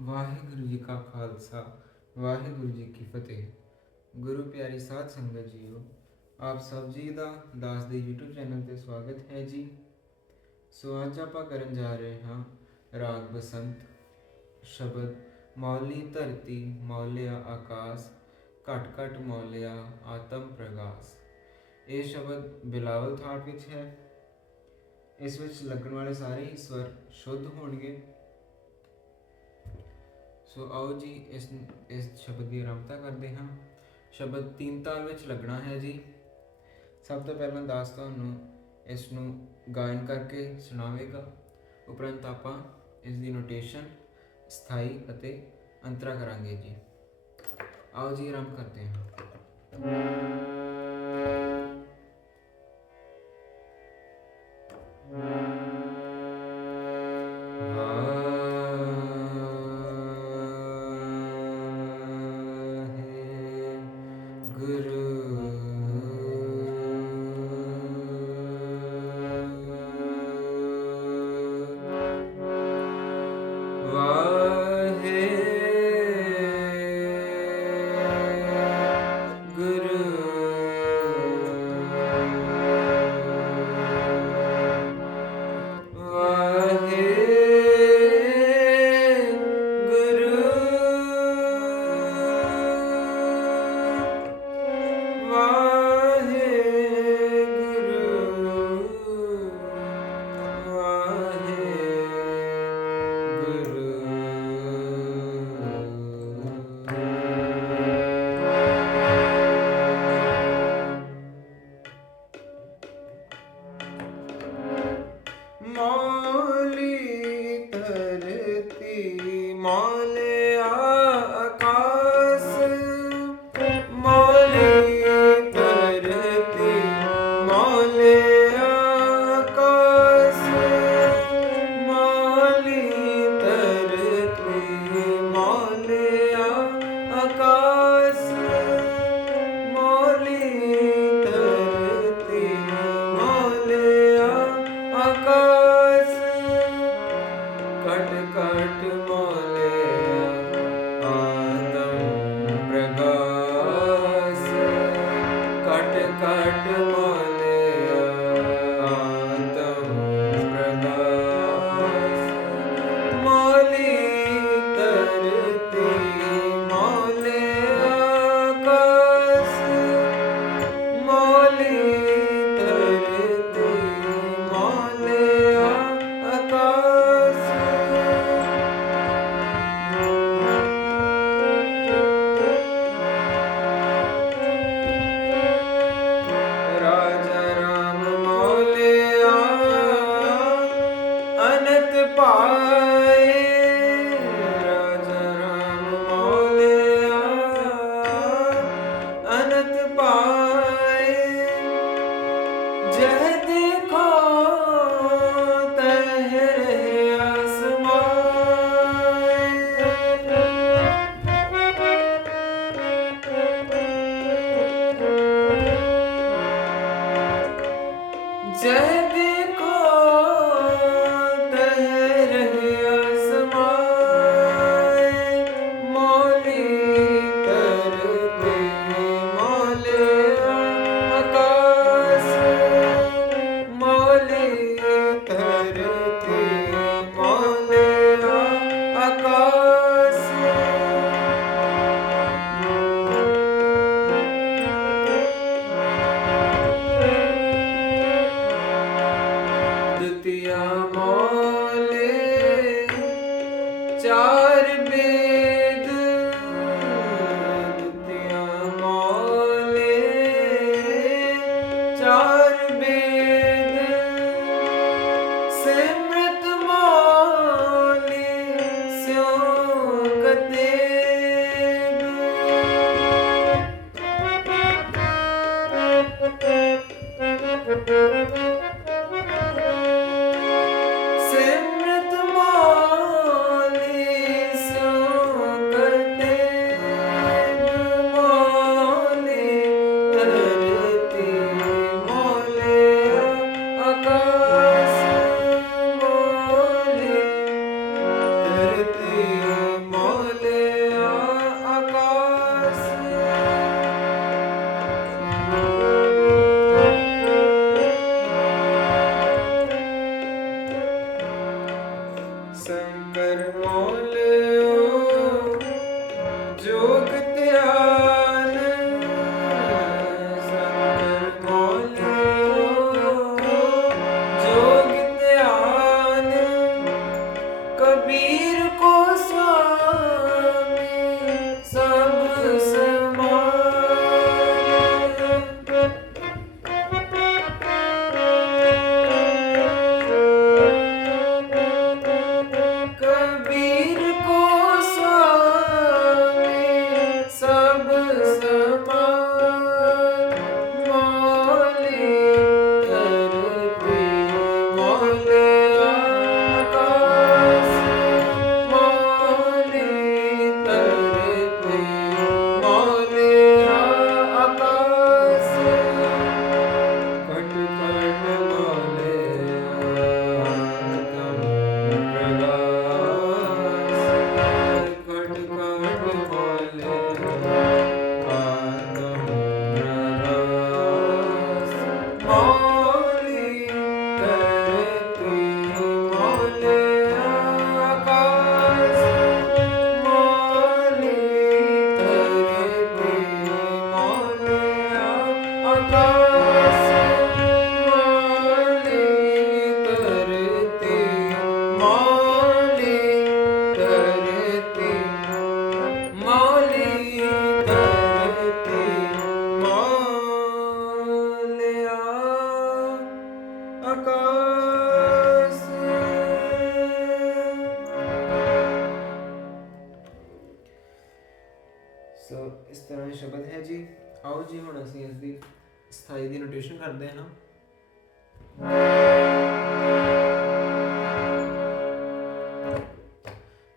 ਵਾਹਿਗੁਰੂ ਜੀ ਕਾ ਖਾਲਸਾ, ਵਾਹਿਗੁਰੂ ਜੀ ਕੀ ਫਤਿਹ। ਗੁਰੂ ਪਿਆਰੀ ਸਾਧ ਸੰਗਤ ਜੀਓ, ਆਪ ਸਭ ਜੀ ਦਾ ਦਾਸ ਦੇ YouTube ਚੈਨਲ ਤੇ ਸਵਾਗਤ ਹੈ ਜੀ। ਸੋ ਅੱਜ ਆਪਾਂ ਕਰਨ ਜਾ ਰਹੇ ਹਾਂ ਰਾਗ ਬਸੰਤ, ਸ਼ਬਦ ਮੌਲੀ ਧਰਤੀ, ਮੌਲਿਆ ਆਕਾਸ, ਘਟ ਘਟ ਮੌਲਿਆ ਆਤਮ ਪ੍ਰਗਾਸ। ਇਹ ਸ਼ਬਦ ਬਿਲਾਵਲ ਥਾਟ ਵਿੱਚ ਹੈ। ਇਸ ਵਿੱਚ ਲੱਗਣ ਵਾਲੇ ਸਾਰੇ ਹੀ ਸਵਰ ਸ਼ੁੱਧ ਹੋਣਗੇ। ਸੋ ਆਓ ਜੀ, ਇਸ ਇਸ ਸ਼ਬਦ ਦੀ ਆਰੰਭਤਾ ਕਰਦੇ ਹਾਂ। ਸ਼ਬਦ ਤਿੰਨ ਤਾਲ ਵਿੱਚ ਲੱਗਣਾ ਹੈ ਜੀ। ਸਭ ਤੋਂ ਪਹਿਲਾਂ ਦਾਸ ਤੁਹਾਨੂੰ ਇਸ ਨੂੰ ਗਾਇਨ ਕਰਕੇ ਸੁਣਾਵੇਗਾ। ਉਪਰੰਤ ਆਪਾਂ ਇਸ ਦੀ ਨੋਟੇਸ਼ਨ ਸਥਾਈ ਅਤੇ ਅੰਤਰਾ ਕਰਾਂਗੇ ਜੀ। ਆਓ ਜੀ, ਆਰੰਭ ਕਰਦੇ ਹਾਂ।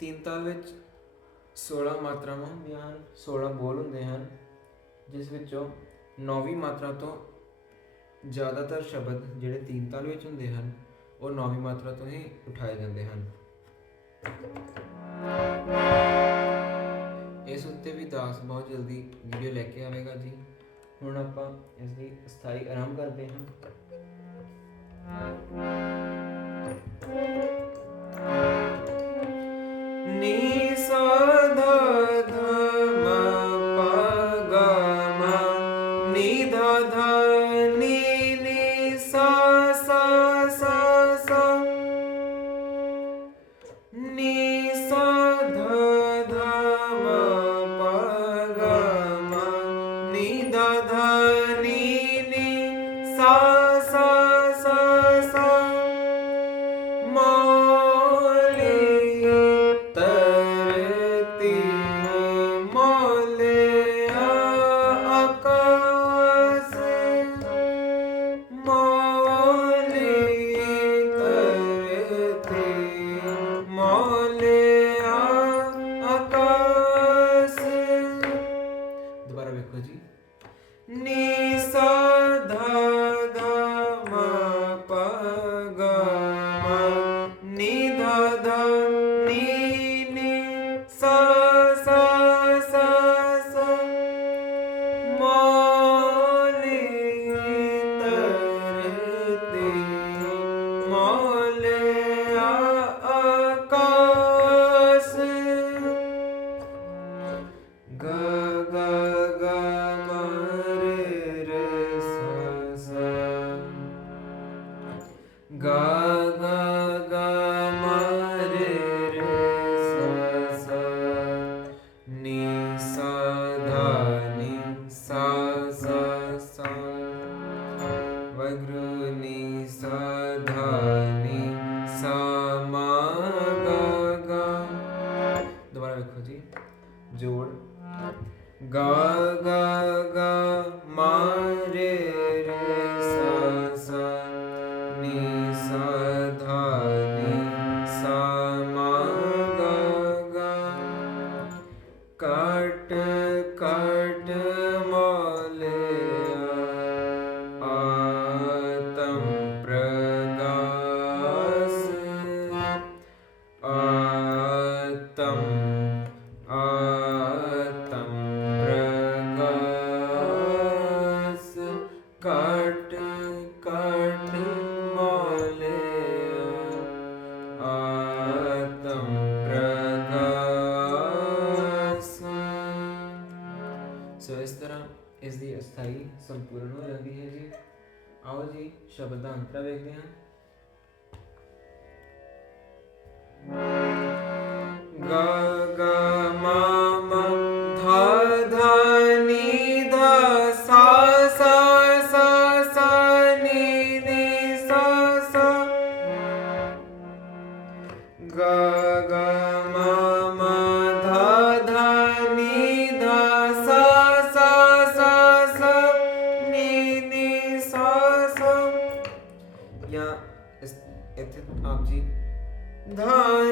ਤਿੰਨ ਤਾਲ ਵਿੱਚ 16 ਮਾਤਰਾਵਾਂ ਹੁੰਦੀਆਂ ਹਨ 16 ਬੋਲ ਹੁੰਦੇ ਹਨ, ਜਿਸ ਵਿੱਚੋਂ ਨੌਵੀਂ ਮਾਤਰਾ ਤੋਂ ਜ਼ਿਆਦਾਤਰ ਸ਼ਬਦ ਜਿਹੜੇ ਤਿੰਨ ਤਾਲ ਵਿੱਚ ਹੁੰਦੇ ਹਨ, ਉਹ ਨੌਵੀਂ ਮਾਤਰਾ ਤੋਂ ਹੀ ਉਠਾਏ ਜਾਂਦੇ ਹਨ। ਇਸ ਉੱਤੇ ਵੀ ਦਾਸ ਬਹੁਤ ਜਲਦੀ ਵੀਡੀਓ ਲੈ ਕੇ ਆਵੇਗਾ ਜੀ। ਹੁਣ ਆਪਾਂ ਇਸ ਦੀ ਸਥਾਈ ਆਰਾਮ ਕਰਦੇ ਹਾਂ। ਸਾ ਸਾ ਸਾ ਸਾ ਮੋਲੇ ਦੁਬਾਰਾ ਵੇਖੋ ਜੀ ਗਾਂ ਆਓ ਜੀ ਸ਼ਬਦ ਦਾ ਅੰਤਰਾ ਵੇਖਦੇ ਹਾਂ। ਗਾ ধায়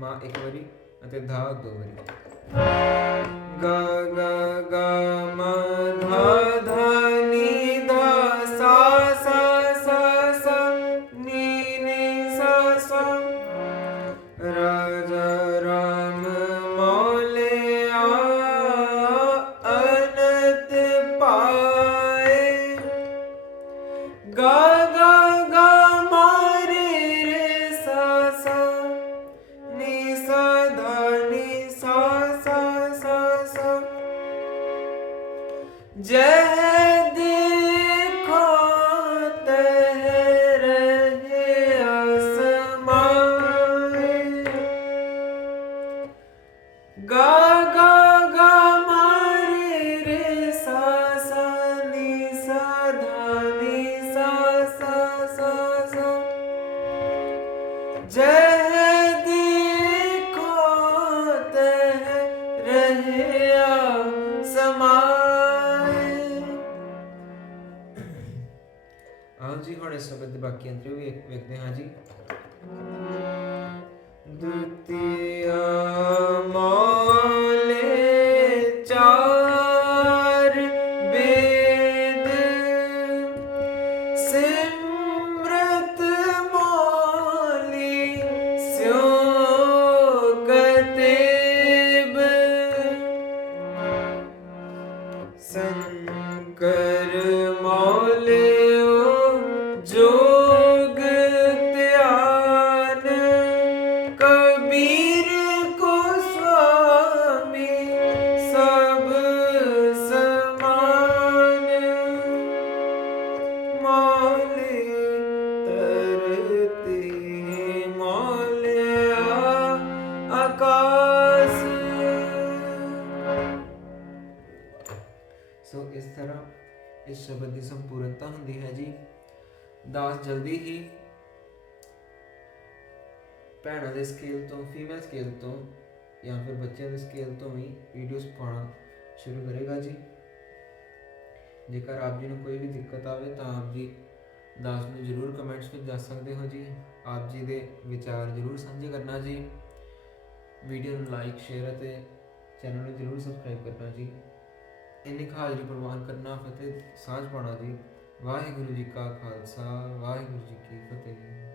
ਮਾ ਇੱਕ ਵਾਰੀ ਅਤੇ ਧਾ ਦੋ ਵਾਰੀ। ਗਾ ਗਾ ਗਾ ਮਾ ਧਾ ਧਾ। ਅਤੇ ਬਾਕੀਆਂ 'ਚੋਂ ਵੀ ਵੇਖਦੇ ਹਾਂ ਜੀ। ਸਕੇਲ ਤੋਂ ਜਾਂ ਫਿਰ ਬੱਚਿਆਂ ਦੇ ਸਕੇਲ ਤੋਂ ਹੀ ਵੀਡੀਓਜ਼ ਪਾਉਣਾ ਸ਼ੁਰੂ ਕਰੇਗਾ ਜੀ। ਜੇਕਰ ਆਪ ਜੀ ਨੂੰ ਕੋਈ ਵੀ ਦਿੱਕਤ ਆਵੇ ਤਾਂ ਆਪ ਜੀ ਦਾਸ ਨੂੰ ਜਰੂਰ ਕਮੈਂਟਸ ਵਿੱਚ ਦੱਸ ਸਕਦੇ ਹੋ ਜੀ। ਆਪ ਜੀ ਦੇ ਵਿਚਾਰ ਜਰੂਰ ਸਾਂਝੇ ਕਰਨਾ ਜੀ। ਵੀਡੀਓ ਨੂੰ ਲਾਈਕ ਸ਼ੇਅਰ ਅਤੇ ਚੈਨਲ ਨੂੰ ਜਰੂਰ ਸਬਸਕ੍ਰਾਈਬ ਕਰਨਾ ਜੀ। ਇੰਨੀ ਹਾਜ਼ਰੀ ਪ੍ਰਵਾਨ ਕਰਨਾ ਫਤਿਹ ਸਾਂਝ ਪਾਣਾ ਜੀ। ਵਾਹਿਗੁਰੂ ਜੀ ਕਾ ਖਾਲਸਾ, ਵਾਹਿਗੁਰੂ ਜੀ ਕੀ ਫਤਿਹ।